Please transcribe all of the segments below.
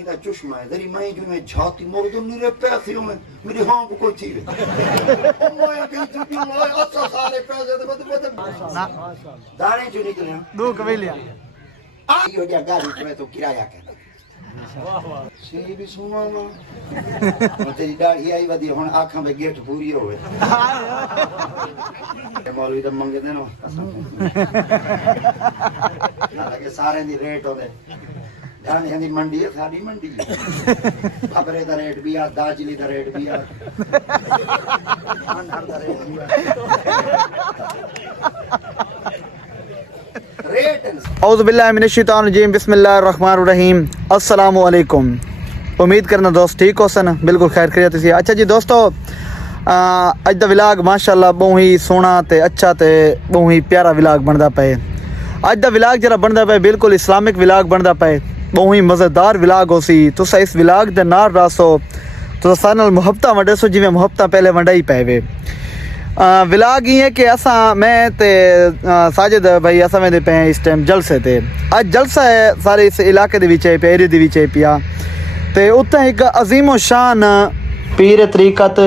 مائی دا چشمہ ہے دری مائی جو میں جھاتی مردن میرے پیسیوں میں میری ہاں کو کوئی تھی مائی کہیں چکی مائی اچھا سارے پیسے دے بتا دانے جو نکلے ہیں دو قبیلیاں آئی ہو گیا گاڑی تمہیں تو کرایہ کہتا سی بھی سنا ہوا تیری داڑھی آئی ودی ہون آنکھاں پہ گیٹ پوری ہوئے مولوی دم منگے دینا لگے سارے دی ریٹ ہو دے جانے ہندی منڈی ہے ساری منڈی ہے خبرے دا ریٹ بھی آ داجلی دا ریٹ بھی آ ہر دا ریٹ بھی آ اعوذ باللہ من الشیطان الرجیم بسم اللہ الرحمن الرحیم السلام علیکم امید کرنا دوست ٹھیک ہو سن بالکل خیر خیریت سی اچھا جی دوستو اج دا ولاگ ماشاءاللہ بہت ہی سونا تے اچھا تے بہت ہی پیارا ولاگ بندا پے اج دا ولاگ جڑا بندا پے بالکل اسلامک ولاگ بندا پے بہت ہی مزیدار ولاگ ہو سی تسا اس ولاگ دے نال راسو تو سارے نال محبتاں ونڈے سو جویں محبتاں پہلے ونڈائی پے وے ولاگ یہ ہے کہ اساں میں تے ساجد بھائی اساں میں دے پے اس ٹائم جلسے تے اج جلسہ ہے سارے اس علاقے دے وچ پیری دے وچ پیا تے اوتھے ایک عظیم و شان پیر طریقت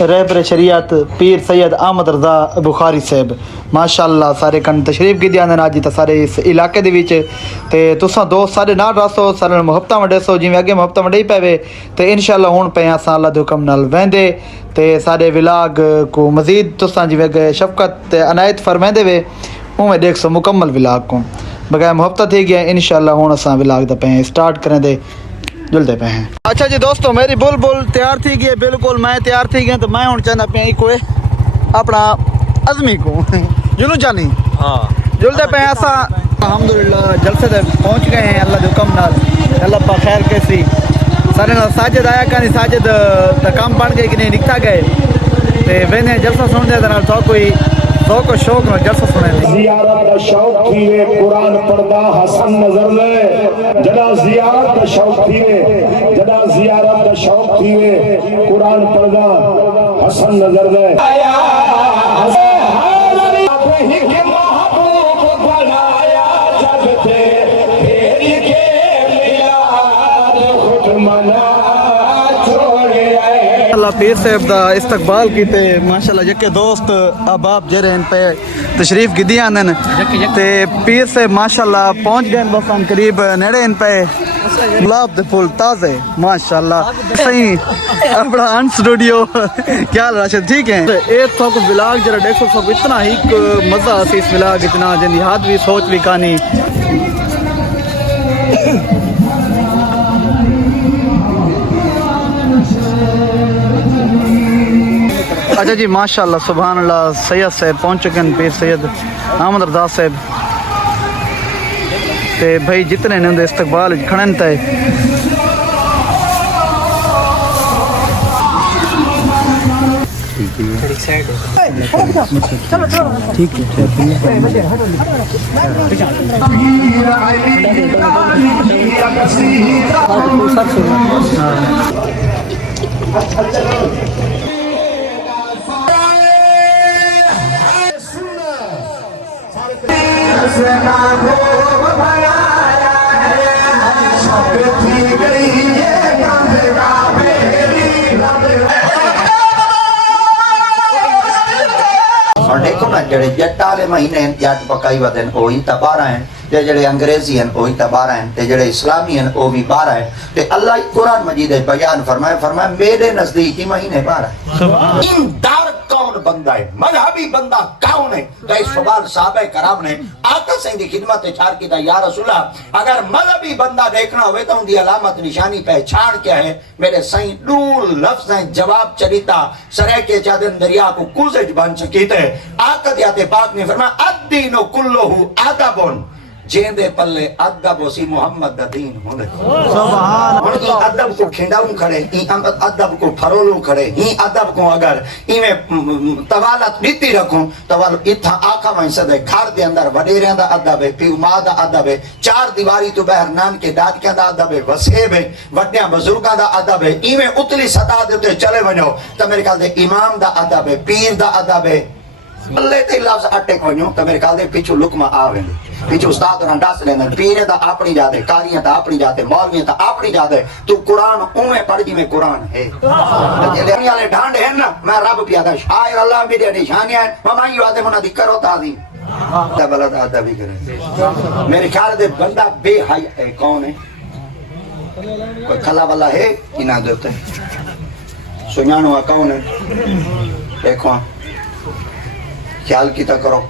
رہبر شریعت پیر سید احمد رضا بخاری صاحب ماشاءاللہ سارے کن تشریف کی دیاں اج تے سارے اس علاقے دے وچ تے تساں دوست سارے نال راسو سارے محبتاں ونڈے سو جویں اگے محبتاں ونڈی پے تے انشاءاللہ ہن پے اساں اللہ دے حکم نال ویندے تے سارے ولاگ کو مزید تساں جویں اگے شفقت تے عنایت فرمائندے وے اوویں دیکھ سو مکمل ولاگ کو بغیر محبت تھی گیا انشاءاللہ ہن اساں ولاگ دا پے سٹارٹ کریں دے جلدے پہ ہیں اچھا جی دوستو میری بلبل تیار تھی گئی بالکل میں تیار تھی گیا تو میں ہوں چاہتا پہ کوئی اپنا عظمی کو جنوں چاہنی جلدے پہ ایسا الحمدللہ جلسے دے پہنچ گئے ہیں اللہ دے حکم نال اللہ پا خیر کیسی سارے نال ساجد آیا کہ ساجد دا کام بن گئے کہ نہیں نکتا گئے تے وینے جلسہ سن دے نال تو کوئی ذوق و شوق نال جلسہ سنے زیارت دا شوق تھی وے قرآن پڑھدا حسن نظر لے جدا زیارت دا شوق تھی وے جدا زیارت دا شوق تھی وے قرآن پڑھدا حسن نظر لے اللہ پیر صاحب دا استقبال کیتے ماشاءاللہ جکے دوست احباب جڑے ان پہ تشریف گدی آندن تے پیر صاحب ماشاءاللہ پہنچ گئے بس ہم قریب نیڑے ان پہ گلاب دے پھول تازے ماشاءاللہ صحیح اپنا ان سٹوڈیو کیا راشد ٹھیک ہے اے تو کو ولاگ جڑا دیکھو سب اتنا ہی مزہ اسی اس ولاگ اتنا جن ہاتھ بھی سوچ بھی کانی اچھا جی ماشاءاللہ سبحان اللہ سید صاحب پہنچ چکے ہیں پیر سید احمد رضا صاحب تے بھائی جتنے نے اندر استقبال کھڑن تے ٹھیک اور دیکھو نا جڑے جٹ والے مہینے جٹ پکائی ودن وہی تا 12 ہیں تے جڑے انگریزی ہیں وہی تا 12 ہیں تے جڑے اسلامی ہیں وہ بھی 12 ہیں تے اللہ قرآن مجید بیان فرمایا میرے نزدیک ہی مہینے 12 ہیں ان دار کون بندہ ہے مذہبی بندہ کون ہے تو اس سوال صحابہ کرام نے آقا سے دی خدمت چار کی تا یا رسول اللہ اگر مذہبی بندہ دیکھنا ہوئے تو ان دی علامت نشانی پہچان کیا ہے میرے سائیں دول لفظ ہیں جواب چلیتا سرے کے چادن دریا کو کوزج بن چکیتے آقا دیاتے پاک نے فرمایا الدین کلہ ادب جیندے پلے ادب سی محمد دا دین ہوندے سبحان اللہ ادب کو کھنڈاؤں کھڑے ہی ادب کو پھرولوں کھڑے ہی ادب کو اگر ایویں توالت بیتی رکھوں توال اتھا آقا وہیں صدے گھر دے اندر وڈیریاں دا ادب ہے پیو ماں دا ادب ہے چار دیواری تو بہر نان کے دادکیاں دا ادب ہے وسیب ہے وڈیاں بزرگاں دا ادب ہے ایویں اتلی سطح دے چلے ونجو تو میرے خیال دے امام دا ادب ہے پیر دا ادب ہے اللہ تے لفظ اٹے ونجو تو میرے خیال دے پیچھو لقمہ آویں پیچھے استاد اور ڈس لیندے پیر تا اپنی جاتے قاریاں تا اپنی جاتے مولویاں تا اپنی جاتے تو قرآن اوے پڑھ جی میں قرآن ہے جلے والے ڈھانڈ ہیں نا میں رب پیادا شاعر اللہ بھی دے نشانیاں ہیں میں یو آدے منا دی کرو تا دی بلد آدھا بھی کریں میرے خیال دے بندہ بے حیا ہے کون ہے کوئی کھلا والا ہے انہاں دیتے سنانو کون ہے دیکھو خیال کیتا کرو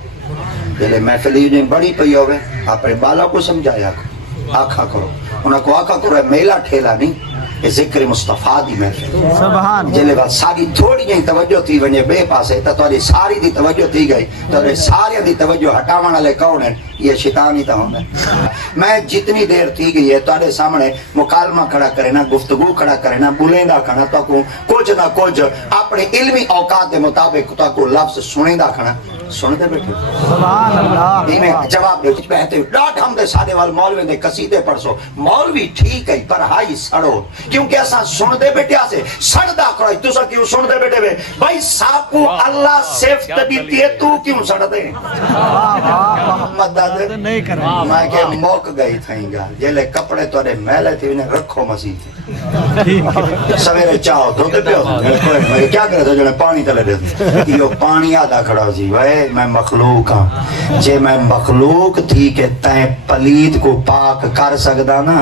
جلے محفلی نے بڑی پئی ہوئے اپنے بالا کو سمجھایا آکھا کرو انہاں کو آکھا کرو میلا ٹھیلا نہیں یہ ذکر مصطفیٰ دی محفل سبحان جلے بات ساری تھوڑی جہی توجہ تھی ونجے بے پاسے تا تھوڑی ساری دی توجہ تھی گئی تھوڑی ساری دی توجہ ہٹاون والے کون ہیں یہ شیطان ہی تا ہوندا میں جتنی دیر تھی گئی ہے تواڈے سامنے مکالمہ کھڑا کرے نا گفتگو کھڑا کرے نا بولیندا کھڑا تو کو کچھ نہ کچھ اپنے علمی اوقات دے مطابق تو کو لفظ سنیندا کھڑا سنتے بیٹھے سبحان اللہ میں جواب دے بیٹھے ڈاٹ ہم دے سادے وال مولوی دے قصیدے پڑھسو مولوی ٹھیک ہے پر ہائی سڑو کیونکہ ایسا سنتے بیٹھے آسے سڑدا کرو تسا کیوں سنتے بیٹھے وے بھائی ساکو اللہ صفت دیتی ہے تو کیوں سڑدے محمد دادے نہیں کریں میں کہ موک گئی تھائیں گا جیلے کپڑے توڑے میلے تھی انہیں رکھو مسیح تھی سویرے چاہو دھوتے پیو میں کیا کرے تھا جنہیں پانی تلے دیتے یہ پانی آدھا کھڑا ہو جی بھائی میں مخلوق ہاں جے میں مخلوق تھی کہ تین پلید کو پاک کر سکدا نا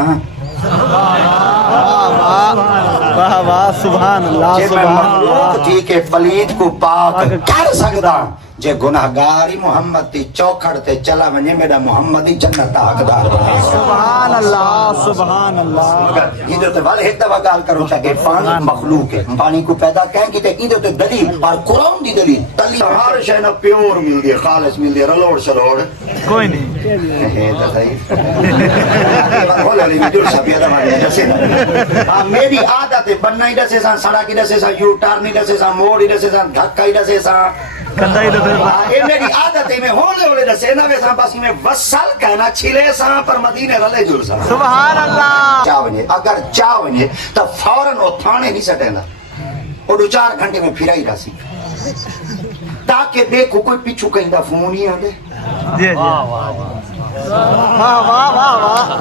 واہ واہ سبحان اللہ جے میں سبحان مخلوق اللہ تھی کہ پلید کو پاک کر سکدا جے گناہگاری محمد تی چوکھڑ تے چلا ونجے میرا محمد ہی جنت حقدار سبحان اللہ سبحان اللہ یہ تو والے ایک دفعہ گال کرو کہ پانی مخلوق ہے پانی کو پیدا کہیں کہ یہ تو دلیل اور قرآن دی دلیل دلیل ہر شے نہ پیور مل دی خالص مل دی رلوڑ شلوڑ کوئی نہیں ہے تو صحیح بولا لی جڑ سبھی دا مارے جیسے نا میری عادت ہے بننا ہی دسے سان سڑک ہی دسے سان یو ٹرن ہی دسے سان موڑ ہی دسے سان دھکا ہی دسے سان کندائی دے یہ میری عادت ہے میں ہولے ہولے دسے نا ویسا بس میں وصل کہنا چھلے سان پر مدینے رلے جڑ سان سبحان اللہ چاونجے اگر چاونجے تو فوراً وہ تھانے نہیں سٹیندا وہ 2-4 گھنٹے میں پھرائی رہسی تاکہ دیکھو کوئی پیچھو کہیں دا فون ہی آدے جی جی واہ واہ واہ واہ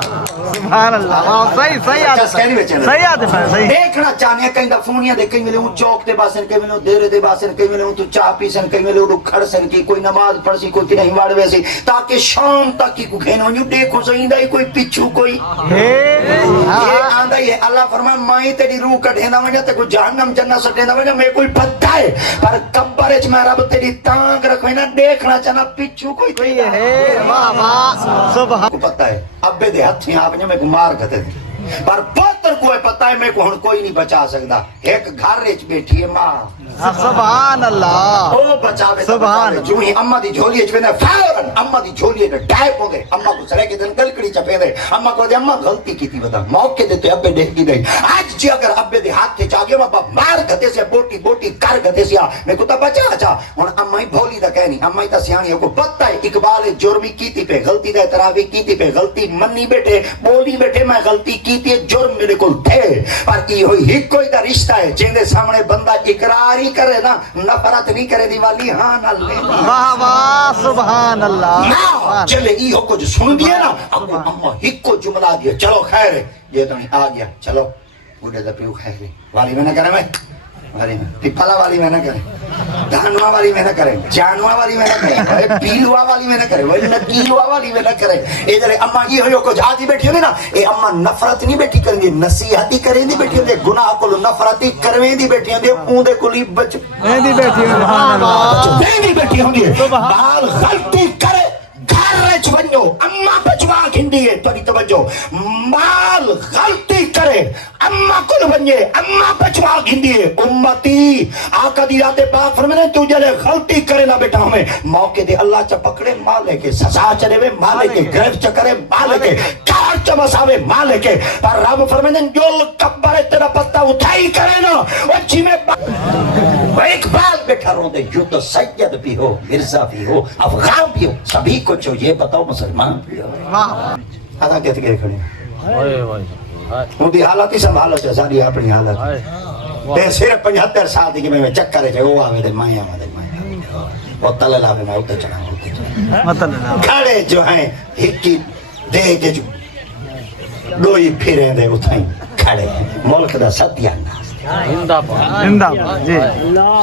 سبحان اللہ واہ صحیح صحیح آدھے صحیح آدھے صحیح دیکھنا چاہنے ہیں کہیں دا فون ہی آدے کہیں ملے ہوں چوک دے باسن کہیں ملے ہوں دیرے دے باسن کہیں ملے ہوں تو چاہ پیسن کہیں ملے ہوں کھڑ سن کی کوئی نماز پڑھ سی کوئی نہیں واڑ ویسی تاکہ شام تک کی کو کھینا ہوں دیکھو سہی دا ہی کوئی پیچھو کوئی یہ آندہ یہ اللہ فرمائے مائی تیری روح کٹھے نہ وجہ تے کوئی جہنم جنہ سٹے نہ وجہ میں کوئی پتہ ہے پر کبرج میں رب تیری تانگ رکھوئی نہ دیکھنا چاہنا پیچھو کوئی تھی ہے واہ واہ سبحان کو پتہ ہے ابے دے ہاتھ ہیں آپ نے میں کو مار کھتے تھے پر پتر کو ہے پتہ ہے میں کو ہن کوئی نہیں بچا سکتا ایک گھر ریچ بیٹھی ہے ماں سبحان اللہ وہ بچاوے سبحان جو ہی اماں دی جھولی اچ ویندے فوراً اماں دی جھولی تے ڈائپ ہو گئے اماں کو سرے کے دن گلکڑی چپے دے اماں کو دے اماں غلطی کیتی بتا موقع دے تے ابے دیکھ دی آج جی اگر ابے دے ہاتھ تے چا گیا میں مار کھتے سے بوٹی بوٹی کر کھتے سے میں کو تا بچا اچھا ہن اماں ہی بھولی دا کہنی اماں ہی تا سیانی کو پتہ ہے اقبال جرمی کیتی پہ غلطی دا اعتراف کیتی پہ غلطی منی بیٹھے بولی بیٹھے میں غلطی کیتی ہے جرم میرے کول تھے پر کی ہوئی ہی کوئی دا رشتہ ہے جن دے سامنے بندہ اقرار ہی کرے نا نفرت نہیں کرے دیوالی ہاں نہ لے واہ واہ سبحان اللہ نا چلے ای ہو کچھ سن دیا نا اپنے اماں ہی کو جملہ دیا چلو خیر ہے یہ تو نہیں آ گیا چلو بوڑھے دا پیو خیر ہے والی میں نہ کرے میں والی میں پپلا والی میں نہ کرے دھانوا والی میں نہ کرے جانوا والی میں نہ کرے پیلوا والی میں نہ کرے وہ نکیلوا والی میں نہ کرے اے جڑے اماں یہ ہوئے کو جاتی بیٹھی ہوندی نا اے اماں نفرت نہیں بیٹھی کریں گی نصیحت ہی کریں دی بیٹھی ہوندی گناہ کو نفرت ہی کرویں دی بیٹھی ہوندی اون دے کولی بچ دی بیٹھی ہوندی دی بیٹھی ہوندی بال غلطی کرے گھر رچ ونجو اماں بچوا گھندی ہے تری توجہ مال غلطی کرے اماں کل ونجے اماں بچوا گھندی ہے امتی آقا دی رات پاک فرمانے تو جلے غلطی کرے نہ بیٹا ہمیں موقع دے اللہ چا پکڑے مالے کے سزا چلے وے مالے کے گرفت چا کرے مالے کے کار چا مساوے مالے کے پر رب فرمانے جو کبر تیرا پتہ اٹھائی کرے نا وچی میں اقبال بیٹھا رو دے یوں تو سید بھی ہو مرزا بھی ہو افغان بھی ہو سبھی کو جو یہ بتاؤ مسلمان بھی ہو آدھا کہتے گئے کھڑے ان دی حالت ہی سنبھالو ساری اپنی حالت بے صرف 75 سال دی کہ میں چکر ہے وہ آوے دے مائیں آوے دے مائیں اور تلے لا میں اٹھے چڑھا مطلب کھڑے جو ہیں ہکی دے کے جو ڈوئی پھریں دے اتھائیں کھڑے ہیں ملک دا ستیہ ناس زندہ باد جی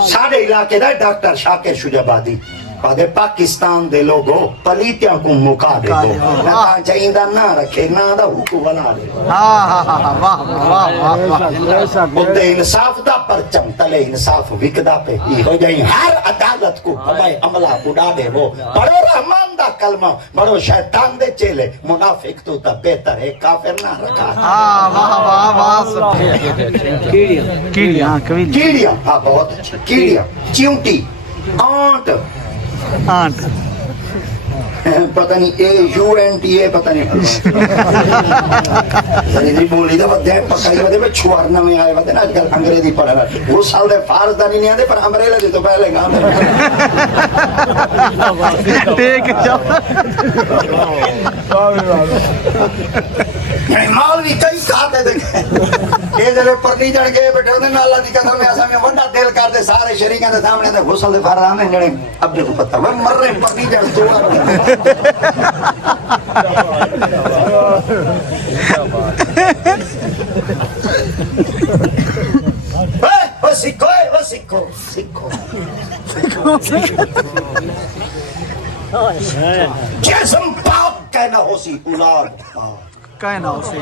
ساڑھے علاقے دا ڈاکٹر شاکر شجابادی پادے پاکستان دے لوگو پلیتیاں کو مکا دے دو نہ چاہیندہ نہ رکھے نہ دا حکو بنا دے ہاں واہ واہ بدے انصاف دا پرچم تلے انصاف وکدا پہ یہ ہو جائیں ہر عدالت کو ہمیں عملہ اڑا دے وہ بڑو رحمان دا کلمہ بڑو شیطان دے چیلے منافق تو تا بہتر ہے کافر نہ رکھا واہ کیڑیاں کیڑیاں ہاں بہت اچھا کیڑیاں چیونٹی آنٹ پتہ نہیں AUNTA پتہ نہیں نہیں بولی دا بدے پکائی ودے میں چھوارنا میں آئے ودے نا آج کل انگریزی پڑھا رہا وہ سال دے فارس دانی نہیں آدے پر امریلہ دے تو پہلے گا ٹیک جاؤ مولوی کئی کھاتے دیکھیں یہ جلے پر نہیں جڑ گئے بیٹھے انہیں اللہ دی قدر میں ایسا میں ونڈا دل کر دے سارے شریکیں دے سامنے دے غسل دے فرانے جڑے اب دیکھو پتہ وہ مر رہے پر نہیں جڑ دو وہ سکھو جسم پاک کہنا ہو سی اولاد کہنا اسے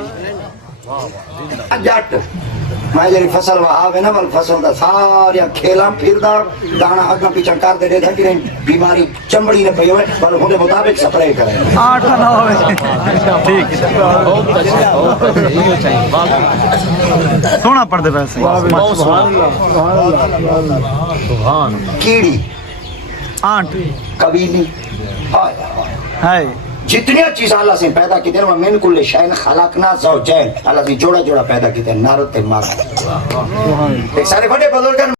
جٹ میں جی فصل وہاوے نا فصل دا ساریا کھیلاں پھر دا دانا اگاں پیچھا کر دے دے کہ بیماری چمڑی نے پئی ہوئے پر ہوں مطابق سپرے کریں 8 نہ ہوئے ٹھیک سونا پڑھ دے پیسے کیڑی آنٹ قبیلی ہے جتنی چیز اللہ سے پیدا کی دیں من کل شین خلقنا زوجین اللہ سے جوڑا جوڑا پیدا کی دیں نر تے مارد ایک سارے بڑے بزرگان